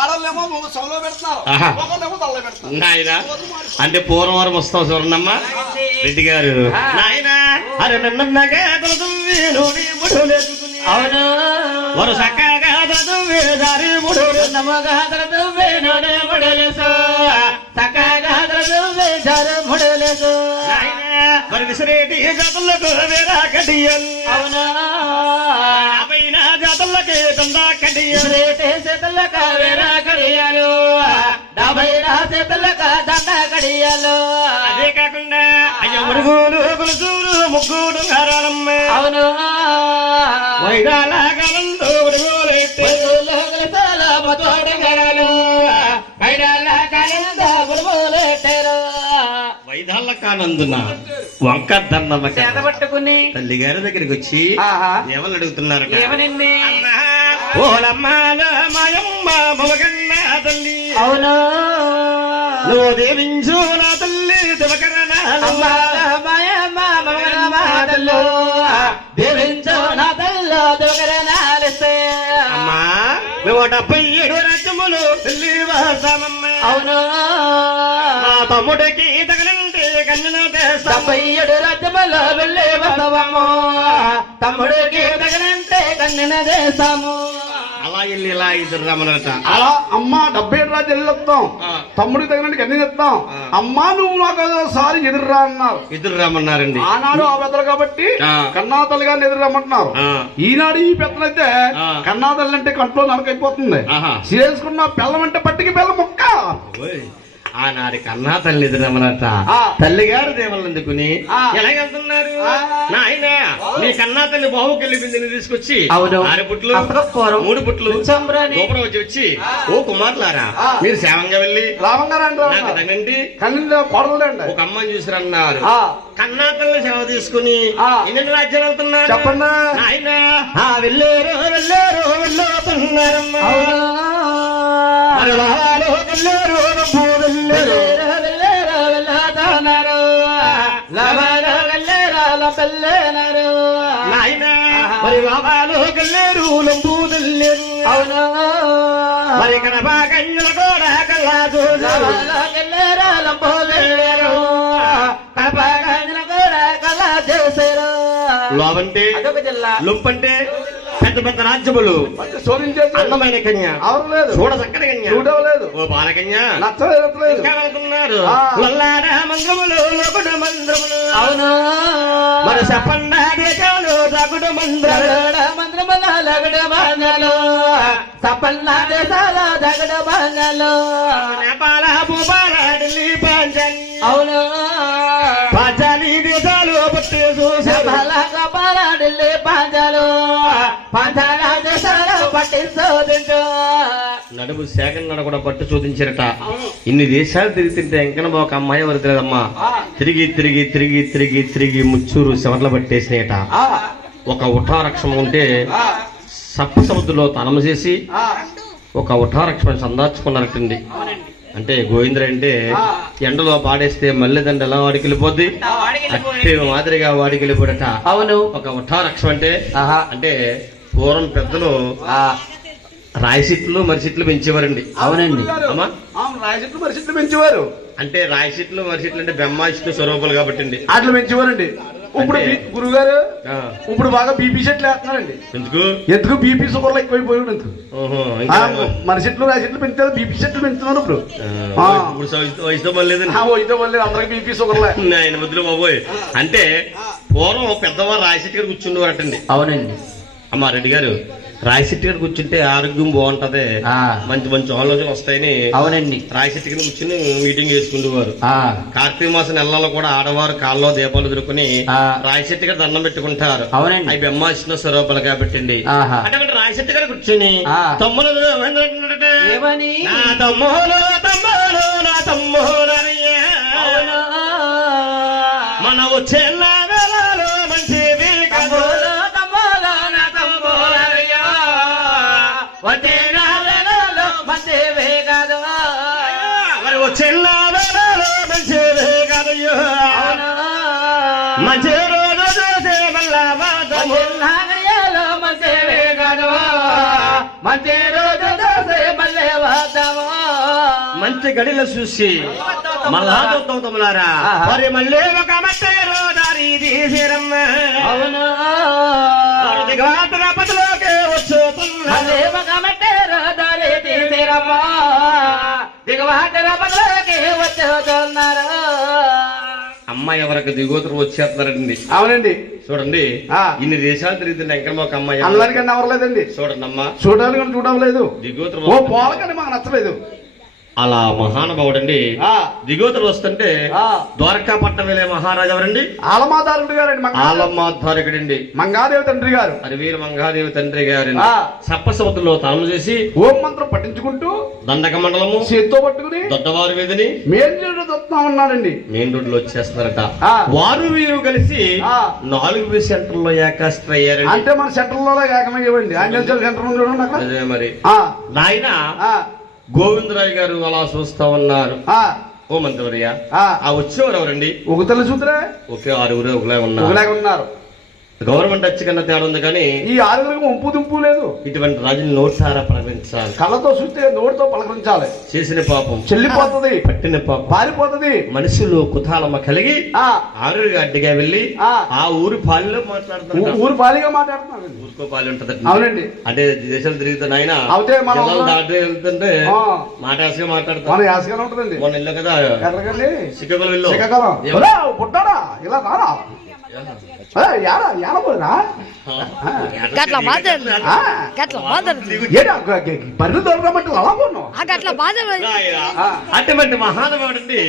ఆడలేమో సొంలో పెడుతున్నారు, ఒకళ్ళేమో తల్ల పెడుతున్నారు. నాయన అంటే పూర్వవరం వస్తావు చూడండమ్మ రెడ్డి గారు. నాయన అరే నన్నగా అవును వరు చక్కగా దారి ముడు నమ్మగా ముడలేసు చక్కగా ముడలేసు మరి విసిరేటి జాతులకు వేరా కడియల్. అవునా పైన జాతులకి దందా కడియల్. చేతులక వేరా కడియాలు 70 చేతులక దండ కడియాలు. అదే కాకుండా అయ్యో మురుగులు గులుసులు ముగ్గుడు హారాలమ్మ. అవును వైదాల కాలంలో మురుగులెట్టి వైదాల కానందున వంక దండమ్మ పట్టుకుని తల్లి గారి దగ్గరికి వచ్చి ఎవరు అడుగుతున్నారట? ఏమనింది? ఓలమ్మాల మాయమ్మ మమగన్న తల్లి. అవును నువ్వు దేవించు నా తల్లి దివకరణ మాయమ్మ మమగన్న దేవించు నా తల్లి దివకరణాలిస్తే. అమ్మా మేము 77 రాజ్యములు తల్లి వాసామమ్మ. అవును నా తమ్ముడికి తగలంటే కన్నును తెస్తా. 77 రాజ్యములు వెళ్ళి వస్తాము, తమ్ముడికి తగినంటే కన్నున దేశము. అలా వెళ్ళి ఇలా ఇద్దరు రమ్మనట. అలా అమ్మ 77 రాజ్యాలు వెళ్ళొస్తాం, తమ్ముడికి తగినట్టు అన్ని చెప్తాం. అమ్మా నువ్వు నాకు ఒకసారి ఎదురురా అన్నారు. ఇద్దరు రమ్మన్నారండి. ఆనాడు ఆ పెద్దలు కాబట్టి కన్నాతల్లి గారిని ఎదురు రమ్మంటున్నారు. ఈనాడు ఈ పెద్దలైతే కన్నాతల్లి అంటే కంట్లో నరకైపోతుంది. చేసుకున్న బెల్లం అంటే పట్టికి బెల్లం ముక్క. ఆనాడి కన్నా తల్లి ఎదురమ్మనట. తల్లి గారు దేవుళ్ళు అందుకుని ఎలాగెళ్తున్నారు? నాయన మీ కన్నా తల్లి బాహుకెళ్ళి బిందుని తీసుకొచ్చి 6 పుట్లు 3 పుట్లు గోపురం వచ్చి ఓ కుమారులారా మీరు సేవంగా వెళ్ళి నాకు తగ్గండి ఒక అమ్మని చూసిరన్నారు. కన్నా తల్లి సేవ తీసుకుని ఎన్ని రాజ్యాలు వెళ్తున్నారు చెప్పండి. ఆయన వెళ్ళారు వెళ్ళారు వెళ్ళవుతున్నారమ్మా. మరి బాబాలు గల్లేరు లంబూదల్లేరు. అవును మరి కనపా కన్నుల కూడా కల్లాదు గల్లేరు లంబోదల్లేరు, కనపా కన్నుల కూడా కల్లా చేశారు. లోవంటే అదొక జిల్లా, లుంపంటే పెద్ద పెద్ద రాజ్యములు. అందమైన కన్య చూడ చక్కని కన్య చూడలేదు. ఓ బాలకన్య వెళ్తున్నారు. మంద్రములు లోకుడ మంద్రములు. అవును మరి చెప్పండి దేశాలు తగుడు మంద్రములు మంద్రముల లగడ బాణాలు సపల్ల దేశాల దగడ బాణాలు. నేపాల భూపాల ఢిల్లీ పాంచాలి. అవును పాంచాలి దేశాలు పట్టే కపాల ఢిల్లీ పాంచాలు పాంచాల దేశాలు పట్టి శోధించు. నడుము సేకరణ నడ కూడా పట్టు చూపించారట. ఇన్ని దేశాలు తిరుగుతుంటే ఎంకన ఒక అమ్మాయి వరదలేదమ్మా. తిరిగి తిరిగి తిరిగి తిరిగి తిరిగి ముచ్చూరు శవర్ల పట్టేసినట. ఒక ఉఠారక్షం ఉంటే సప్త సముద్రంలో తనము చేసి ఒక ఉఠారక్షం సందార్చుకున్నారటండి. అంటే గోవింద్ర అంటే ఎండలో పాడేస్తే మల్లెదండ ఎలా వాడికి వెళ్ళిపోద్ది అట్టే మాదిరిగా వాడికి వెళ్ళిపోడట. అవును ఒక ఉఠారక్షం అంటే పూర్వం పెద్దలు రాయిసిట్లు మరిసిట్లు పెంచేవారండి. అవునండి అమ్మా రాయిసిట్లు మరిసిట్లు పెంచేవారు. అంటే రాయిసిట్లు మరిసిట్లు అంటే బ్రహ్మాయిష్ణు స్వరూపాలు కాబట్టి అట్లా పెంచేవారండి. ఇప్పుడు గురుగారు ఇప్పుడు బాగా బీపీ సెట్లు వేస్తున్నారండి. ఎందుకు బీపీ షుగర్లు ఎక్కువైపోయాడు. మన చెట్లు రాయి చెట్లు పెంచుతారు, బీపీ సెట్లు పెంచుతున్నారు. ఇప్పుడు వయసుతో పర్లేదండి, వయసుతో పర్లేదు, అందరికి బీపీ షుగర్లే. ఆయన ముద్దులు బాబోయ్. అంటే పూర్వం పెద్దవారు రాయిసిట్ గారు కూర్చుండేవారటండి. అవునండి అమ్మా రెడ్డి గారు రాయిసిట్ గారు కూర్చుంటే ఆరోగ్యం బాగుంటది, మంచి మంచి ఆలోచనలు వస్తాయని. అవునండి రాయిసిట్ గారు కూర్చుని మీటింగ్ చేసుకునేవారు. కార్తీక మాసం నెలలో కూడా ఆడవారు కాళ్ళలో దీపాలు ఎదుర్కొని రాయిశెట్టి గారు దండం పెట్టుకుంటారు. అవునండి అవి బ్రహ్మాసిన స్వరూపాలు కాబట్టి. అంటే రాయిశెట్టి గారు కూర్చుని తమ్ముడు నా తమ్ముడు తమ్ముడు నా తమ్ముడు మన వచ్చే వేళలో మంచివి చిన్న మంచివే కదయ్యో మంచి రోజు చూసే మళ్ళా మంచివే కాదు మంచి రోజు మళ్ళీ వద్దాము మంచి గడిలో చూసి మళ్ళా చూద్దాంలారా మరి మళ్ళీ ఒక మట్టేరో దారి తీసిరమ్మ అవును దిగవాతలోకి వచ్చుతున్నా మళ్ళీ ఒక మెట్టేరు దారి తీసిరమ్మా దిగువాటర బదులకి వచ్చుతున్నారు అమ్మాయి ఎవరికి దిగోతరు వచ్చేస్తున్నారండి. అవునండి. చూడండి ఆ. ఇన్ని దేశాలు తిరుగుతున్న ఎంకమ్మ ఒక అమ్మాయి అందరికన్నా అవ్వలేదండి. చూడండి అమ్మా చూడడానికి చూడలేదు. దిగోతరు ఓ పోలకండి మాకు నచ్చలేదు. అలా మహానుభావుడండి ఆ. దిగోతరు వస్తుంటే ఆ. ద్వారకాపట్నం వెళ్ళే మహారాజు ఎవరండి? ఆలమాదారుడు గారండి. ఆలమాధారకుడండి. మంగాదేవి తండ్రి గారు. అరవీర మంగాదేవి తండ్రి గారండి. ఆ. సప్పసముద్రంలో తాను చేసి ఓం మంత్రం పఠించుకుంటూ దండక మండలము చేత్తో పట్టుకుని దొడ్డవారి వీధిని మేం చెడు చూస్తా ఉన్నాడండి. మెయిన్ రోడ్ లో వచ్చేస్తున్నారట. ఆ. వారు వీరు కలిసి ఆ. 4 సెంటర్లో ఏకాస్త్ర అయ్యారండి. అంటే మన సెంటర్ లో ఏకమయ్యేవండి. ఆంజనేయ సెంటర్ ఉంది చూడండి అక్కడ. అదే మరి ఆ. నాయన ఆ. గోవిందరాయు గారు అలా చూస్తా ఉన్నారు. ఆ. ఓ మంత్రివర్య ఆ. ఆ వచ్చేవారు ఎవరండి? ఒక తల్లి చూద్దరే ఒకే 6 ఒకలే ఉన్నారు. ఒకలాగా ఉన్నారు. గవర్నమెంట్ వచ్చి కన్నా తేడా ఉంది కానీ ఈ 6 ఉంపు దుంపు లేదు. ఇటువంటి రాజుని నోటారా పలకరించాలి. కళ్ళతో చూస్తే నోటితో పలకరించాలి. చేసిన పాపం చెల్లిపోతుంది, పట్టిన పాపం పారిపోతుంది. మనుషులు కుతాలమ్మ కలిగి ఆ. ఆరుగా అడ్డిగా వెళ్ళి ఆ. ఆ ఊరి పాలిలో మాట్లాడుతున్నారు. ఊరు పాలిగా మాట్లాడుతున్నారు. ఊరుకో పాలి ఉంటది. అవునండి. అంటే దేశాలు తిరుగుతున్న ఆయన అవుతే మనం జిల్లాలు దాటి వెళ్తుంటే ఆ. మాటాసిగా మాట్లాడతాం. మన యాసగానే ఉంటుందండి. మొన్న ఇల్లు కదా ఎక్కడికండి? శ్రీకాకుళం వెళ్ళు. శ్రీకాకుళం. ఒరే, పుట్టాడా ఇలా రారా? యాడ పోయినా? గట్ల మాట్లాడు ఆ. గట్ల మాట్లాడు బర్రెలు దొరకమంటే అలా పోను. గట్ల మాట్లాడు అటువంటి మహానుభావుడండి